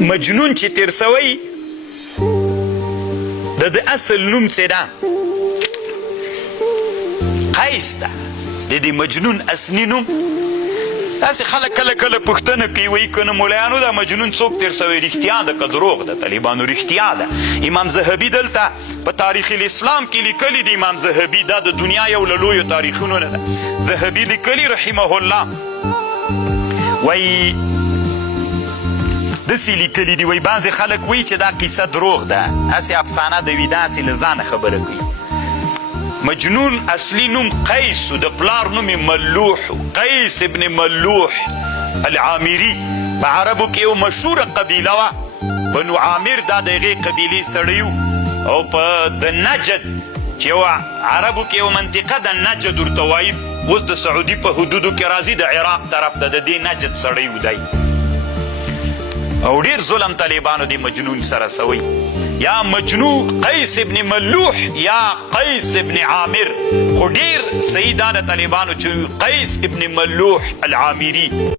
مجنون چې تیر سوی د اصل نوم څه ده قیس ده د دې مجنون اصلي نوم داسې خلک کله کله پوښتنه کوي وایي که نه مولایانو دا مجنون څوک تیر سوی رښتیا ده که دروغ ده طالبانو رښتیا ده امام ذهبي دلته په تاریخ الاسلام کې لیکلي دي امام ذهبي دا د دنیا یو له لویو تاریخونو نه ده ذهبي لیکلي رحمه الله وایي داسې لیکلي دي وایي بعضې خلک وایي چې دا قیصه دروغ ده هسې افسانه د وي داسې له ځانه خبره کوي مجنون اصلي نوم قیس و د پلار نوم ملوح قیس ابن ملوح العامري په عربو کې یو مشهوره قبیله وه بنو عامر دا د هغې قبیلې سړی او په د نجد چې یو عربو کې یو منطقه د نجد ورته وایي اوس د سعودي په حدودو کې راځي د عراق طرف ته د دې نجد سړی و دی او ډېر ظلم طالبانو دی مجنون سره سوی یا مجنون قیس ابن ملوح یا قیس ابن عامر خو ډېر صحیح دا د طالبانو چې قیس ابن ملوح العامري